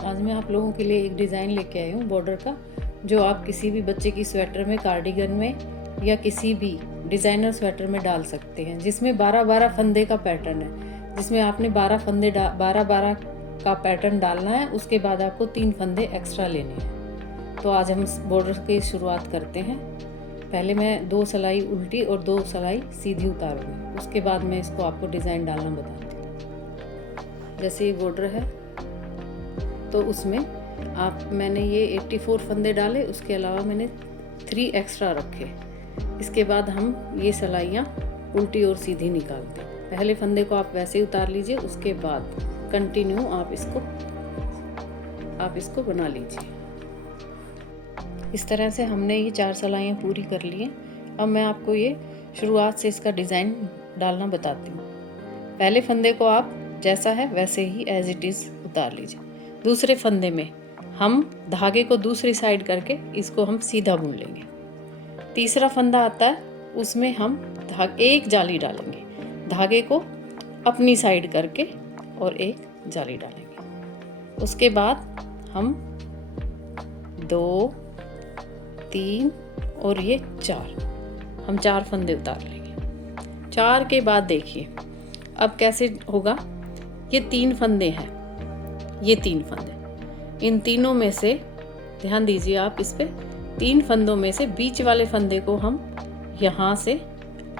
आज मैं आप लोगों के लिए एक डिज़ाइन लेके आई हूँ बॉर्डर का, जो आप किसी भी बच्चे की स्वेटर में, कार्डिगन में या किसी भी डिज़ाइनर स्वेटर में डाल सकते हैं, जिसमें 12-12 फंदे का पैटर्न है, जिसमें आपने 12 का पैटर्न डालना है। उसके बाद आपको 3 फंदे एक्स्ट्रा लेने हैं। तो आज हम बॉर्डर की शुरुआत करते हैं। पहले मैं 2 सिलाई उल्टी और 2 सिलाई सीधी उतारूँगी, उसके बाद मैं इसको आपको डिज़ाइन डालना बताती हूँ। जैसे ये बॉर्डर है तो उसमें मैंने ये 84 फंदे डाले, उसके अलावा मैंने 3 एक्स्ट्रा रखे। इसके बाद हम ये सिलाइयाँ उल्टी और सीधी निकालते हैं। पहले फंदे को आप वैसे ही उतार लीजिए, उसके बाद कंटिन्यू आप इसको बना लीजिए। इस तरह से हमने ये 4 सिलाइयाँ पूरी कर ली हैं। अब मैं आपको ये शुरुआत से इसका डिज़ाइन डालना बताती हूँ। पहले फंदे को आप जैसा है वैसे ही एज इट इज़ उतार लीजिए। दूसरे फंदे में हम धागे को दूसरी साइड करके इसको हम सीधा बुन लेंगे। तीसरा फंदा आता है, उसमें हम एक जाली डालेंगे, धागे को अपनी साइड करके और एक जाली डालेंगे। उसके बाद हम 2, 3 और ये 4, हम 4 फंदे उतार लेंगे। 4 के बाद देखिए अब कैसे होगा। ये 3 फंदे हैं, ये 3 फंदे, इन तीनों में से ध्यान दीजिए आप इस पे, 3 फंदों में से बीच वाले फंदे को हम यहाँ से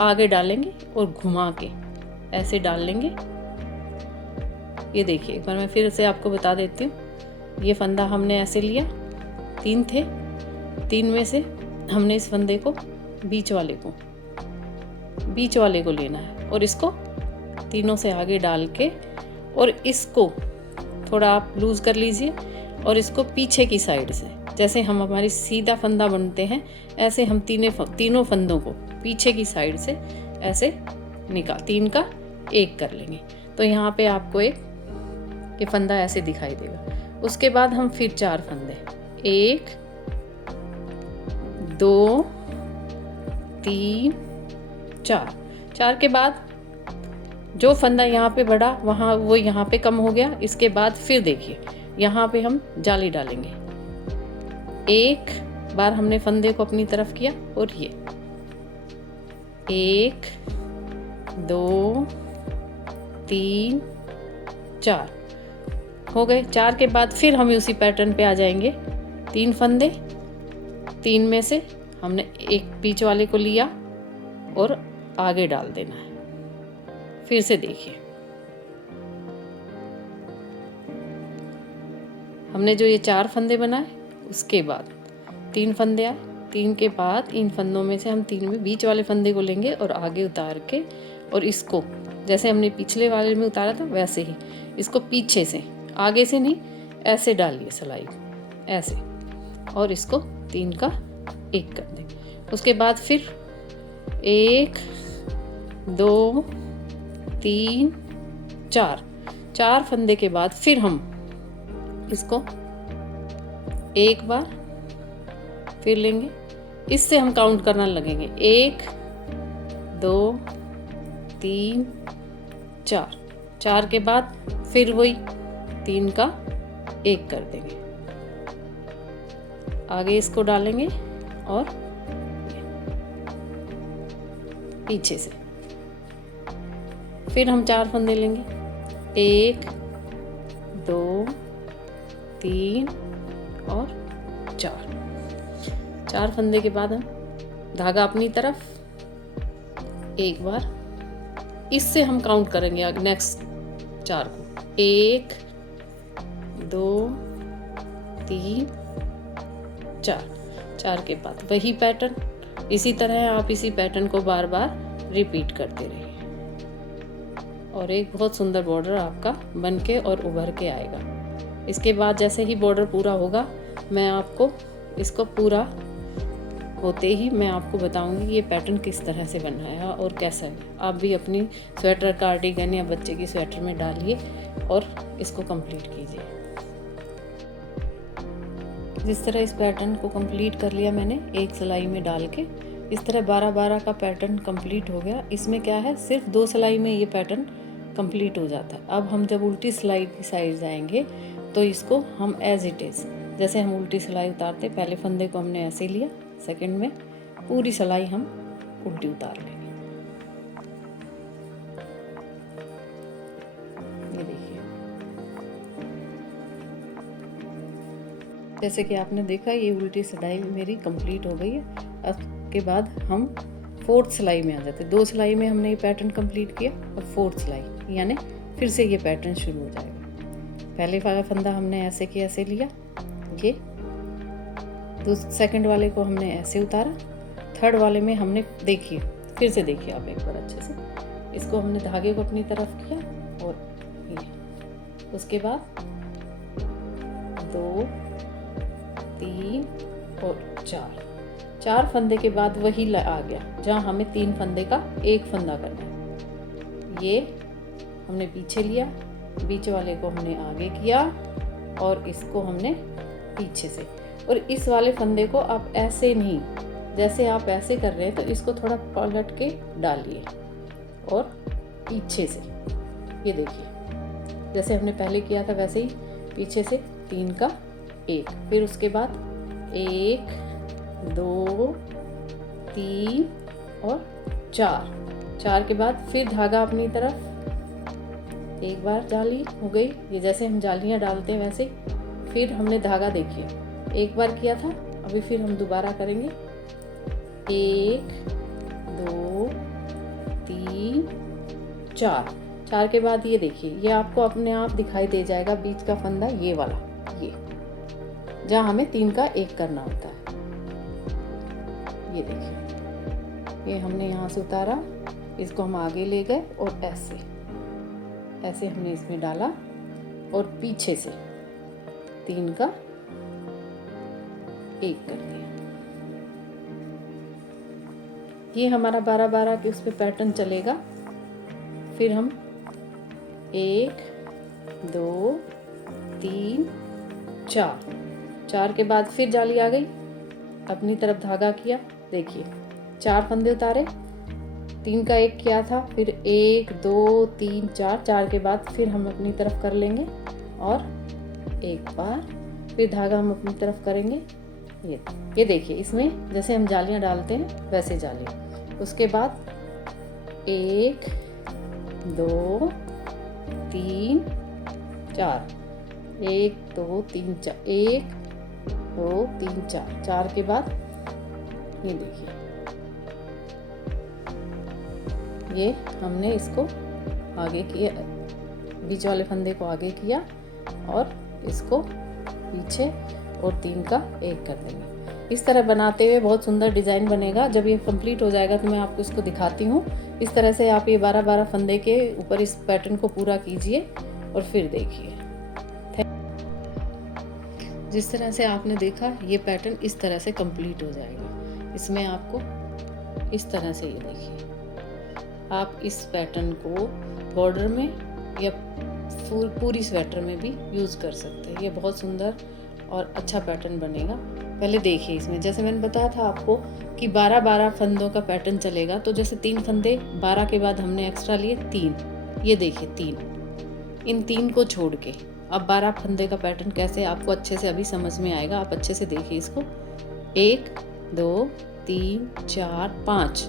आगे डालेंगे और घुमा के ऐसे डाल लेंगे। ये देखिए, एक बार मैं फिर से आपको बता देती हूँ। ये फंदा हमने ऐसे लिया, 3 थे, 3 में से हमने इस फंदे को बीच वाले को लेना है और इसको तीनों से आगे डाल के और इसको थोड़ा आप लूज कर लीजिए और इसको पीछे की साइड से, जैसे हम हमारी सीधा फंदा बनते हैं, ऐसे हम तीनों फंदों को पीछे की साइड से ऐसे निकाल 3 का 1 कर लेंगे। तो यहाँ पे आपको ये फंदा ऐसे दिखाई देगा। उसके बाद हम फिर 4 फंदे, 1, 2, 3, 4 के बाद जो फंदा यहाँ पे बढ़ा वो यहाँ पे कम हो गया। इसके बाद फिर देखिए यहाँ पे हम जाली डालेंगे। एक बार हमने फंदे को अपनी तरफ किया और ये 1, 2, 3, 4 हो गए। 4 के बाद फिर हम उसी पैटर्न पे आ जाएंगे। 3 फंदे, 3 में से हमने एक बीच वाले को लिया और आगे डाल देना है। फिर से देखिए, हमने जो ये 4 फंदे बनाए, उसके बाद 3 फंदे आए। 3 के बाद इन फंदों में से हम 3 में बीच वाले फंदे को लेंगे और आगे उतार के और इसको जैसे हमने पिछले वाले में उतारा था वैसे ही इसको पीछे से, आगे से नहीं, ऐसे डालिए सिलाई ऐसे, और इसको 3 का 1 कर देंगे। उसके बाद फिर 1, 2, 3, 4 फंदे के बाद फिर हम इसको एक बार फिर लेंगे। इससे हम काउंट करना लगेंगे, 1, 2, 3, 4 के बाद फिर वही 3 का 1 कर देंगे, आगे इसको डालेंगे और पीछे से फिर हम 4 फंदे लेंगे, 1, 2, 3 और 4 फंदे के बाद हम धागा अपनी तरफ एक बार, इससे हम काउंट करेंगे नेक्स्ट 4 को, 1, 2, 3, 4 के बाद वही पैटर्न। इसी तरह आप इसी पैटर्न को बार बार रिपीट करते रहिए और एक बहुत सुंदर बॉर्डर आपका बनके और उभर के आएगा। इसके बाद जैसे ही बॉर्डर पूरा होगा, मैं आपको इसको पूरा होते ही मैं आपको बताऊंगी ये पैटर्न किस तरह से बना है और कैसा है। आप भी अपनी स्वेटर, कार्डिगन या बच्चे की स्वेटर में डालिए और इसको कंप्लीट कीजिए। जिस तरह इस पैटर्न को कंप्लीट कर लिया मैंने एक सिलाई में डाल के, इस तरह 12-12 का पैटर्न कंप्लीट हो गया। इसमें क्या है, सिर्फ 2 सिलाई में ये पैटर्न कंप्लीट हो जाता है। अब हम जब उल्टी सिलाई की साइड जाएंगे तो इसको हम एज इट इज़ जैसे हम उल्टी सिलाई उतारते, पहले फंदे को हमने ऐसे लिया, सेकंड में पूरी सिलाई हम उल्टी उतार लेंगे। ये देखिए, जैसे कि आपने देखा ये उल्टी सिलाई मेरी कंप्लीट हो गई है। अब के बाद हम फोर्थ सिलाई में आ जाते हैं। 2 सिलाई में हमने ये पैटर्न कंप्लीट किया और फोर्थ सिलाई यानी फिर से ये पैटर्न शुरू हो जाएगा। पहले वाला फंदा हमने ऐसे के ऐसे लिया, ये सेकंड वाले को हमने ऐसे उतारा, थर्ड वाले में हमने देखिए, फिर से देखिए आप एक बार अच्छे से, इसको हमने धागे को अपनी तरफ किया और ये, उसके बाद 2 3 और 4 फंदे के बाद वही आ गया जहाँ हमें 3 फंदे का एक फंदा करना है। ये हमने पीछे लिया, बीच वाले को हमने आगे किया और इसको हमने पीछे से, और इस वाले फंदे को आप ऐसे नहीं, जैसे आप ऐसे कर रहे हैं तो इसको थोड़ा पलट के डालिए और पीछे से, ये देखिए जैसे हमने पहले किया था वैसे ही पीछे से 3 का 1, फिर उसके बाद 1 2 3 और 4 के बाद फिर धागा अपनी तरफ, एक बार जाली हो गई, ये जैसे हम जालियाँ डालते हैं वैसे। फिर हमने धागा देखिए एक बार किया था, अभी फिर हम दोबारा करेंगे, 1 2 3 4 के बाद ये देखिए, ये आपको अपने आप दिखाई दे जाएगा बीच का फंदा, ये वाला, ये जहाँ हमें 3 का 1 करना होता है। ये देखिए, ये हमने यहाँ से उतारा, इसको हम आगे ले गए और ऐसे हमने इसमें डाला और पीछे से 3 का 1 कर दिया। ये हमारा 12-12 के उस पे पैटर्न चलेगा। फिर हम 1 2 3 4 के बाद फिर जाली आ गई, अपनी तरफ धागा किया, देखिए 4 फंदे उतारे, 3 का 1 किया था, फिर 1 2 3 4 के बाद फिर हम अपनी तरफ कर लेंगे और एक बार फिर धागा हम अपनी तरफ करेंगे। ये देखिए, इसमें जैसे हम जालियां डालते हैं वैसे जाली, उसके बाद 1 2 3 4 1 2 3 4 1 2 3 4 के बाद ये देखिए, ये हमने इसको आगे किया, बीच वाले फंदे को आगे किया और इसको पीछे और 3 का 1 कर देंगे। इस तरह बनाते हुए बहुत सुंदर डिज़ाइन बनेगा। जब ये कंप्लीट हो जाएगा तो मैं आपको इसको दिखाती हूँ। इस तरह से आप ये 12-12 फंदे के ऊपर इस पैटर्न को पूरा कीजिए और फिर देखिए। जिस तरह से आपने देखा, ये पैटर्न इस तरह से कंप्लीट हो जाएगा। इसमें आपको इस तरह से, ये देखिए, आप इस पैटर्न को बॉर्डर में या पूरी स्वेटर में भी यूज़ कर सकते हैं। ये बहुत सुंदर और अच्छा पैटर्न बनेगा। पहले देखिए, इसमें जैसे मैंने बताया था आपको कि 12-12 फंदों का पैटर्न चलेगा, तो जैसे 3 फंदे 12 के बाद हमने एक्स्ट्रा लिए 3, ये देखिए 3, इन 3 को छोड़ के अब 12 फंदे का पैटर्न कैसे आपको अच्छे से अभी समझ में आएगा। आप अच्छे से देखिए इसको, 1 2 3 4 5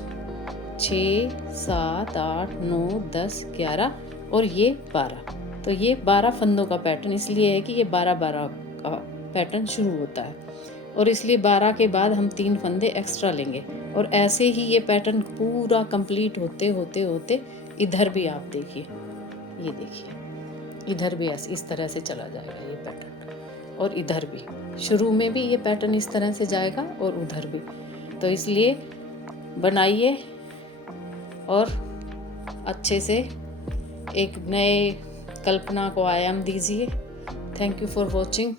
6 7 8 9 10 11 और ये 12। तो ये 12 फंदों का पैटर्न इसलिए है कि ये 12-12 का पैटर्न शुरू होता है, और इसलिए 12 के बाद हम 3 फंदे एक्स्ट्रा लेंगे, और ऐसे ही ये पैटर्न पूरा कंप्लीट होते होते होते इधर भी आप देखिए, ये देखिए इधर भी ऐसे इस तरह से चला जाएगा ये पैटर्न, और इधर भी शुरू में भी ये पैटर्न इस तरह से जाएगा और उधर भी। तो इसलिए बनाइए और अच्छे से एक नए कल्पना को आयाम दीजिए। Thank you for watching.